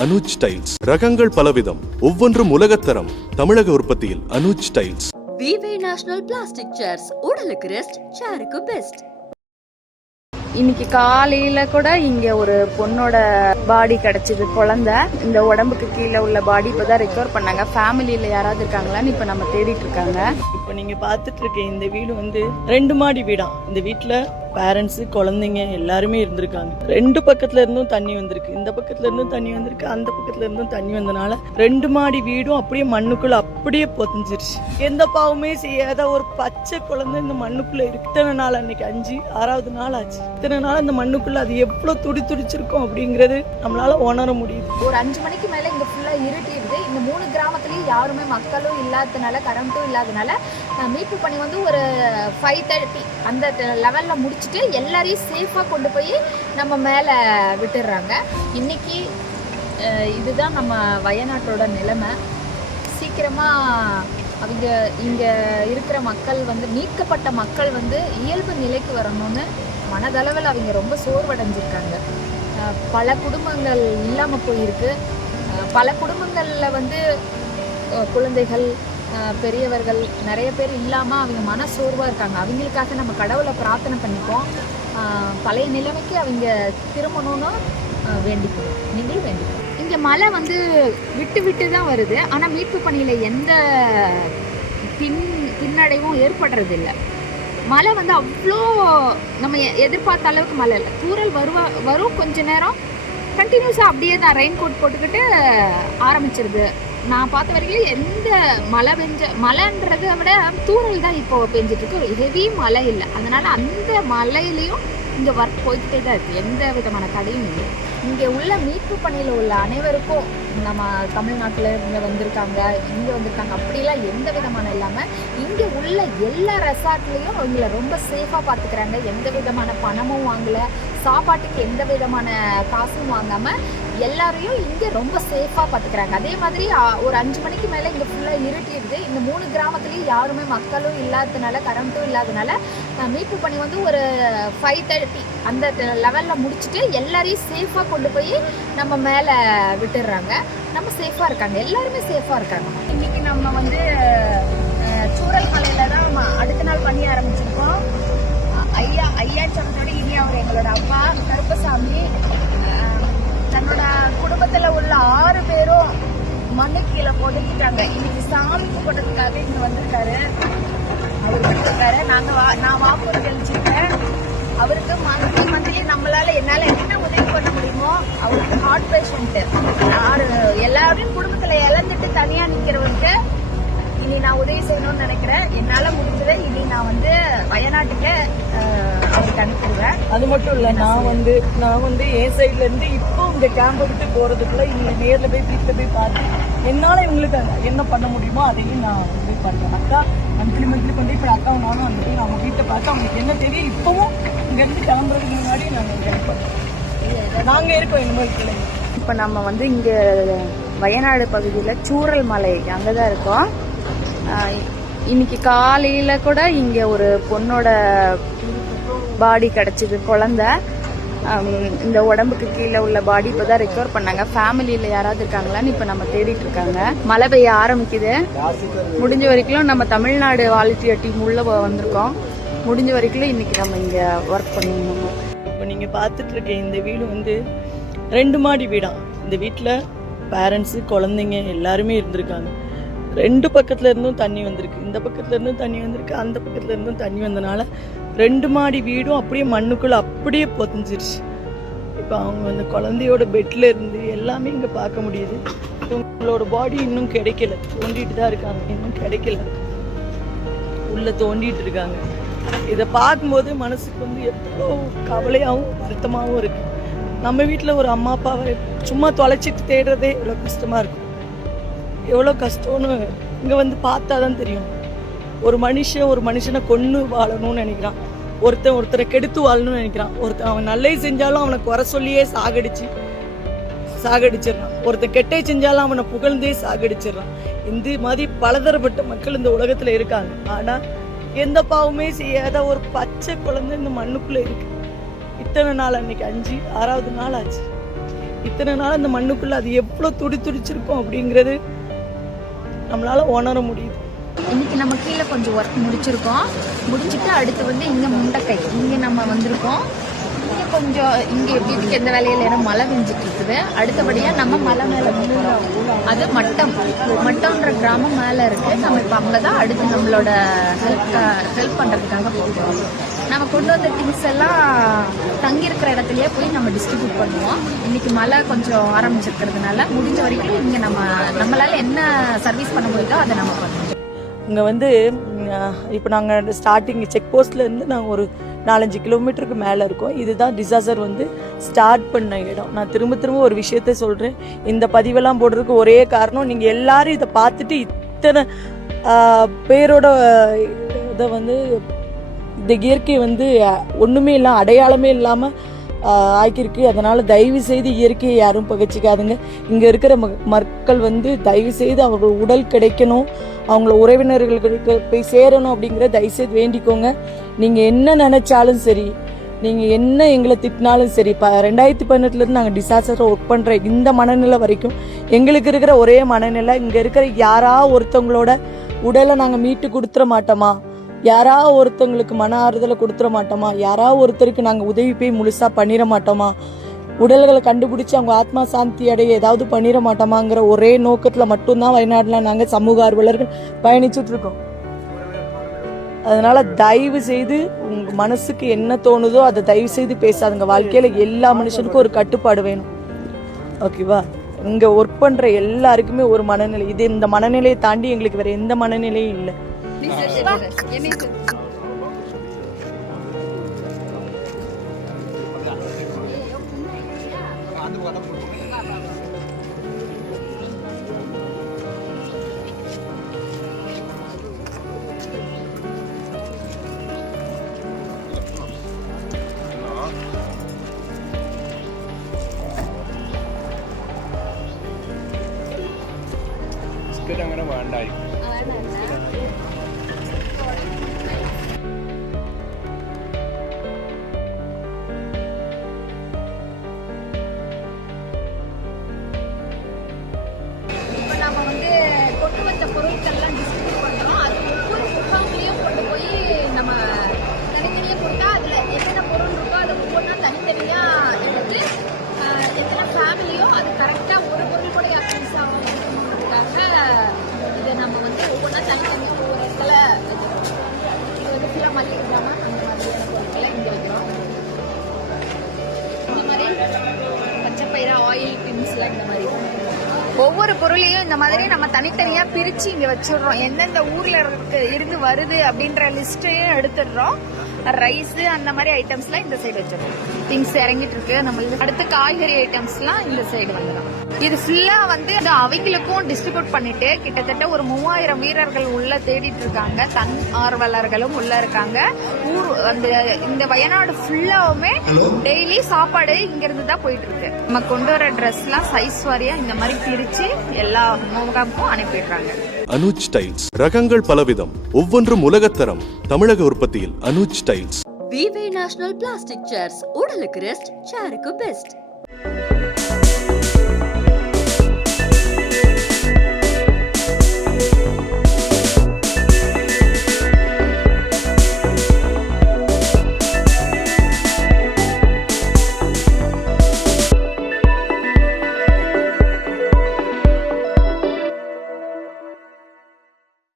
Anuj tiles. ரகங்கள் பலவிதம். ஒவ்வொன்றும் உலகத்தரம் தமிழக உற்பத்தியில் அனுஜ் டைல்ஸ். விவே நேஷனல் பிளாஸ்டிக் சேர்ஸ் உடலுக்கு ரெஸ்ட் சேருக்கு பெஸ்ட் இன்னைக்கு காலையில கூட இங்க ஒரு பொண்ணோட பாடி கிடைச்சது குழந்தை. இந்த உடம்புக்கு கீழே உள்ள பாடி இப்பதான் ரெக்கவர் பண்ணாங்க. ஃபேமிலியில யாராவது இருக்காங்களான்னு இப்ப நம்ம தேடிட்டு இருக்காங்க. இப்போ நீங்க பார்த்துட்டு இருக்க இந்த வீடு வந்து ரெண்டு மாடி வீடாம் இந்த வீட்ல பேரண்ட்ஸு குழந்தைங்க எல்லாருமே இருந்திருக்காங்க. ரெண்டு பக்கத்துல இருந்தும் தண்ணி வந்திருக்கு. இந்த பக்கத்துல இருந்தும் தண்ணி வந்திருக்கு. அந்த பக்கத்துல இருந்தும் தண்ணி வந்தனால ரெண்டு மாடி வீடும் அப்படியே மண்ணுக்குள்ள அப்படியே பொதிஞ்சிருச்சு. எந்த பாவமே செய்யாத ஒரு பச்சை குழந்தை இந்த மண்ணுக்குள்ள இருக்கு. இத்தனை நாள் அன்னைக்கு அஞ்சு ஆறாவது நாள் ஆச்சு. இத்தனை நாள் அந்த மண்ணுக்குள்ள அது எவ்வளவு துடி துடிச்சிருக்கும் அப்படிங்கிறது நம்மளால உணர முடியுது. ஒரு அஞ்சு மணிக்கு மேலே இங்கே ஃபுல்லாக இருட்டிடுது. இந்த மூணு கிராமத்துலேயும் யாருமே மக்களும் இல்லாததுனால கரண்ட்டும் இல்லாதனால மீட்பு பணி வந்து ஒரு ஃபைவ் தேர்ட்டி அந்த லெவலில் வச்சுட்டு எல்லாரையும் சேஃபாக கொண்டு போய் நம்ம மேலே விட்டுடுறாங்க இன்னைக்கு இதுதான் நம்ம வயநாட்டோட நிலைமை. சீக்கிரமாக அவங்க இங்கே இருக்கிற மக்கள் வந்து மீட்கப்பட்ட மக்கள் வந்து இயல்பு நிலைக்கு வரணும்னு மனதளவில் அவங்க ரொம்ப சோர்வடைஞ்சிருக்காங்க. பல குடும்பங்கள் இல்லாமல் போயிருக்கு. பல குடும்பங்களில் வந்து குழந்தைகள் பெரியவர்கள் நிறைய பேர் இல்லாமல் அவங்க மனசோர்வாக இருக்காங்க. அவங்களுக்காக நம்ம கடவுளை பிரார்த்தனை பண்ணிப்போம். பழைய நிலைமைக்கு அவங்க திரும்பணும்னு அஹ் நீங்கள் நீங்களும் இங்கே மழை வந்து விட்டு விட்டு தான் வருது. ஆனால் மீட்பு பணியில் எந்த பின் பின்னடைவும் ஏற்படுறதில்லை. மழை வந்து அவ்வளோ நம்ம எ- எதிர்பார்த்த அளவுக்கு மழை இல்லை. தூரல் வருவா வரும் கொஞ்ச நேரம். கண்டினியூஸாக அப்படியே தான் ரெயின் கோட் போட்டுக்கிட்டு ஆரம்பிச்சிருது. நான் பார்த்த வரைக்கும் எந்த மழை பெஞ்ச மழைன்றதை விட தூரல் தான் இப்போ பெஞ்சிட்டு இருக்கு ஹெவி மழை இல்லை. அதனால அந்த மழையிலையும் இங்கே ஒர்க் போய்கிட்டே தான் இருக்குது எந்த விதமான தடையும் இல்லை. இங்கே உள்ள மீட்பு பணியில் உள்ள அனைவருக்கும் நம்ம தமிழ்நாட்டில் இங்கே வந்திருக்காங்க இங்கே வந்திருக்காங்க அப்படிலாம் எந்த விதமான இல்லாமல் இங்கே உள்ள எல்லா ரெசார்ட்லேயும் அவங்கள ரொம்ப சேஃபாக பார்த்துக்கிறாங்க. எந்த விதமான பணமும் வாங்கலை. சாப்பாட்டுக்கு எந்த விதமான காசும் வாங்காமல் எல்லாரையும் இங்கே ரொம்ப சேஃபாக பார்த்துக்கிறாங்க அதே மாதிரி ஒரு அஞ்சு மணிக்கு மேலே இங்கே ஃபுல்லாக இருட்டிடுது. இந்த மூணு கிராமத்துலேயும் யாருமே மக்களும் இல்லாததுனால கரண்ட்டும் இல்லாதனால மீட்பு பணி வந்து ஒரு ஃபைவ் தேர்ட்டி அந்த லெவலில் முடிச்சுட்டு எல்லாரையும் சேஃபாக கொண்டு போய் நம்ம மேலே விட்டுடுறாங்க. நம்ம சேஃபாக இருக்காங்க. எல்லாருமே சேஃபாக இருக்காங்க. இன்னைக்கு நம்ம வந்து அஹ், சூரல் மலையில தான் அடுத்த நாள் பண்ணி ஆரம்பிச்சிருக்கோம். ஐயா ஐயா சமத்தோட இனி அவர் எங்களோட அப்பா கருப்பசாமி தன்னோட குடும்பத்துல உள்ள ஆறு பேரும் மண்ணு கீழே புதைக்கிட்டாங்க இன்னைக்கு சாமி கும்பிட்றதுக்காக இங்க வந்திருக்காரு. அவர் வந்திருக்காரு. நாங்க வா- நான் வாக்குறுதி அளிச்சிருக்கேன். அவருக்கு மந்த்லி மந்த்லி நம்மளால என்னால என்ன உதவி பண்ண முடியுமோ அவருக்கு ஹார்ட் பேஷண்ட் ஆறு எல்லாரையும் குடும்பத்துல இழந்துட்டு தனியா நிக்கிறவருக்கு இனி நான் உதவி செய்யணும்னு நினைக்கிறேன். என்னால முடிஞ்சதை இனி நான் வந்து அனுப்பிடுவேன். அது மட்டும் இல்ல நான் வந்து நான் வந்து என் சைட்ல இருந்து இப்போ இந்த கேம்பை விட்டு போறதுக்குள்ள இவங்க நேர்ல போய் வீட்டுல போய் பார்த்து என்னால இவங்களுக்கு என்ன பண்ண முடியுமோ அதையும் நான் வந்து பண்றேன் அக்கா மந்த்லி மந்த்லி கொண்டு இப்போ அக்காவும் நானும் போய் அவங்க வீட்டை பார்த்து அவங்களுக்கு என்ன தெரியும் இப்பவும் இங்க இருந்து கிளம்புறதுக்கு முன்னாடி நாங்க ஹெல்ப் பண்றோம் நாங்க இருக்கோம் இனிமேல் பிள்ளைங்க இப்ப நம்ம வந்து இங்க வயநாடு பகுதியில சூரல் மலை அங்கதான் இருக்கோம். ஆஹ் இன்னைக்கு காலையில கூட இங்க ஒரு பொண்ணோட பாடி கிடச்சிது குழந்த. இந்த உடம்புக்கு கீழே உள்ள பாடி இப்பதான் ரெக்கவர் பண்ணாங்க. ஃபேமிலியில யாராவது இருக்காங்களான்னு இப்ப நம்ம தேடிட்டு இருக்காங்க. மழை பெய்ய ஆரம்பிக்குது. முடிஞ்ச வரைக்கும் நம்ம தமிழ்நாடு வாலண்டியர் டீம் உள்ள வந்திருக்கோம். முடிஞ்ச வரைக்கும் இன்னைக்கு நம்ம இங்க ஒர்க் பண்ணணும் இப்போ நீங்க பார்த்துட்டு இருக்க இந்த வீடு வந்து ரெண்டு மாடி வீடாம் இந்த வீட்டில் பேரண்ட்ஸு குழந்தைங்க எல்லாருமே இருந்திருக்காங்க. ரெண்டு பக்கத்துல இருந்தும் தண்ணி வந்திருக்கு. இந்த பக்கத்துல இருந்தும் தண்ணி வந்திருக்கு. அந்த பக்கத்துல இருந்தும் தண்ணி வந்தனால ரெண்டு மாடி வீடும் அப்படியே மண்ணுக்குள்ள அப்படியே பொதிஞ்சிருச்சு. இப்போ அவங்க அந்த குழந்தையோட பெட்ல இருந்து எல்லாமே இங்க பார்க்க முடியுது. இவங்களோட பாடி இன்னும் கிடைக்கல. தோண்டிட்டு தான் இருக்காங்க. இன்னும் கிடைக்கல. உள்ள தோண்டிட்டு இருக்காங்க. இதை பார்க்கும்போது மனசுக்கு வந்து எவ்வளோ கவலையாகவும் வருத்தமாகவும் இருக்கு. நம்ம வீட்டில் ஒரு அம்மா அப்பாவை சும்மா தொலைச்சிட்டு தேடுறதே இவ்வளோ கஷ்டமாக இருக்கும். எவ்வளோ கஷ்டம்னு இங்கே வந்து பார்த்தா தான் தெரியும். ஒரு மனுஷன் ஒரு மனுஷனை கொன்று வாழணும்னு நினைக்கிறான். ஒருத்தன் ஒருத்தரை கெடுத்து வாழணும்னு நினைக்கிறான். ஒருத்தன் அவன் நல்லது செஞ்சாலும் அவனை குறை சொல்லியே சாகடிச்சு சாகடிச்சிடுறான். ஒருத்தன் கெட்டே செஞ்சாலும் அவனை புகழ்ந்தே சாகடிச்சிடுறான். இந்த மாதிரி பலதரப்பட்ட மக்கள் இந்த உலகத்தில் இருக்காங்க. ஆனால் எந்த பாவமே செய்யாத ஒரு பச்சை குழந்தை இந்த மண்ணுக்குள்ளே இருக்கு. இத்தனை நாள் அன்னைக்கு அஞ்சு ஆறாவது நாள் ஆச்சு. இத்தனை நாள் அந்த மண்ணுக்குள்ளே அது எவ்வளோ துடி துடிச்சிருக்கும் அப்படிங்கிறது நம்மளால உணர முடியுது. இன்னைக்கு நம்ம கீழே கொஞ்சம் ஒர்க் முடிச்சிருக்கோம். முடிச்சுட்டு அடுத்து வந்து இங்கே முண்டக்கை இங்கே நம்ம வந்திருக்கோம். இங்கே கொஞ்சம் இங்கே வீட்டுக்கு எந்த வேலையில? ஏன்னா மழை பெஞ்சிட்டு இருக்குது. அடுத்தபடியாக நம்ம மலை மேலே அது மட்டம். மட்டம்ன்ற கிராமம் மேலே இருக்குது நம்ம இப்போ அங்கே தான் அடுத்து நம்மளோட ஹெல்ப் ஹெல்ப் பண்ணுறதுக்காக போகிறோம் நம்ம கொண்டு வந்த திங்ஸ் எல்லாம் தங்கியிருக்கிற இடத்துலயே போய் நம்ம டிஸ்ட்ரிபியூட் பண்ணுவோம். இன்னைக்கு மழை கொஞ்சம் ஆரம்பிச்சிருக்கிறதுனால முடிஞ்ச வரைக்கும் இங்கே நம்ம நம்மளால என்ன சர்வீஸ் பண்ண முடியுதோ அதை நம்ம பண்ணுவோம். இங்கே வந்து இப்போ நாங்கள் ஸ்டார்டிங் செக் போஸ்ட்லேருந்து நாங்கள் ஒரு நாலஞ்சு கிலோமீட்டருக்கு மேலே இருக்கோம். இதுதான் டிசாஸ்டர் வந்து ஸ்டார்ட் பண்ண இடம். நான் திரும்ப திரும்ப ஒரு விஷயத்த சொல்கிறேன் இந்த பதிவெல்லாம் போடுறதுக்கு ஒரே காரணம் நீங்கள் எல்லாரும் இதை பார்த்துட்டு இத்தனை பேரோட இதை வந்து இந்த இயற்கை வந்து ஒன்றுமே இல்லை அடையாளமே இல்லாமல் ஆக்கியிருக்கு. அதனால் தயவு செய்து இயற்கையை யாரும் பகைச்சிக்காதுங்க. இங்கே இருக்கிற ம மக்கள் வந்து தயவு செய்து அவர்கள் உடல் கிடைக்கணும் அவங்கள உறவினர்களுக்கு போய் சேரணும் அப்படிங்கிற தயவு செய்து வேண்டிக்கோங்க. நீங்கள் என்ன நினச்சாலும் சரி நீங்கள் என்ன எங்களை திட்டினாலும் சரி இப்போ ரெண்டாயிரத்தி பதினெட்டுலேருந்து நாங்கள் டிசாஸ்டரை ஒர்க் பண்ணுற இந்த மனநிலை வரைக்கும் எங்களுக்கு இருக்கிற ஒரே மனநிலை இங்கே இருக்கிற யாரா ஒருத்தவங்களோட உடலை நாங்கள் மீட்டு கொடுத்துட மாட்டோமா? யாரா ஒருத்தவங்களுக்கு மன ஆறுதலை கொடுத்துட மாட்டோமா? யாரா ஒருத்தருக்கு நாங்கள் உதவி போய் முழுசாக பண்ணிட மாட்டோமா? உடல்களை கண்டுபிடிச்சி அவங்க ஆத்மா சாந்தி அடைய ஏதாவது பண்ணிட மாட்டோமாங்கிற ஒரே நோக்கத்தில் மட்டும்தான் வயநாட்டில் நாங்கள் சமூக ஆர்வலர்கள் பயணிச்சுட்டு இருக்கோம் அதனால தயவு செய்து உங்க மனசுக்கு என்ன தோணுதோ அதை தயவு செய்து பேசாதுங்க. வாழ்க்கையில எல்லா மனுஷனுக்கும் ஒரு கட்டுப்பாடு வேணும். ஓகேவா? இங்க ஒர்க் பண்ற எல்லாருக்குமே ஒரு மனநிலை. இது இந்த மனநிலையை தாண்டி எங்களுக்கு வேற எந்த மனநிலையும் இல்லை. Neyse yemeğe. Yemeğe. അങ്ങനെ വേണ്ടായിരിക്കും இந்த மாதிரி. ஒவ்வொரு பொருளையும் இந்த மாதிரி நம்ம தனித்தனியா பிரிச்சு இங்க வச்சிடுறோம். எந்தெந்த ஊர்ல இருக்கு இருந்து வருது அப்படின்ற லிஸ்டையும் எடுத்துடுறோம். ரைஸ் அந்த மாதிரி ஐட்டம்ஸ்லாம் இந்த சைடு வச்சிடுறோம் திங்ஸ் இறங்கிட்டு இருக்கு. நம்ம இது- அடுத்து காய்கறி ஐட்டம்ஸ்லாம் இந்த சைடு வந்துடும் இது ஃபுல்லா வந்து அது அவைகளுக்கும் டிஸ்ட்ரிபியூட் பண்ணிட்டு கிட்டத்தட்ட ஒரு மூவாயிரம் வீரர்கள் உள்ள தேடிட்டு இருக்காங்க. தன் ஆர்வலர்களும் உள்ள இருக்காங்க. ஊர் அந்த இந்த வயநாடு ஃபுல்லாவுமே டெய்லி சாப்பாடு இங்க இருந்து தான் போயிட்டு இருக்கு. நம்ம கொண்டு வர ட்ரெஸ்லாம் சைஸ் வாரியா இந்த மாதிரி பிரிச்சு எல்லா முகாமுக்கும் அனுப்பிடுறாங்க. அனுஜ் டைல்ஸ். ரகங்கள் பலவிதம். ஒவ்வொன்றும் உலகத்தரம். தமிழக உற்பத்தியில் அனுஜ் டைல்ஸ் விவே நேஷனல் பிளாஸ்டிக் சேர்ஸ் உடலுக்கு ரெஸ்ட் சேருக்கு பெஸ்ட்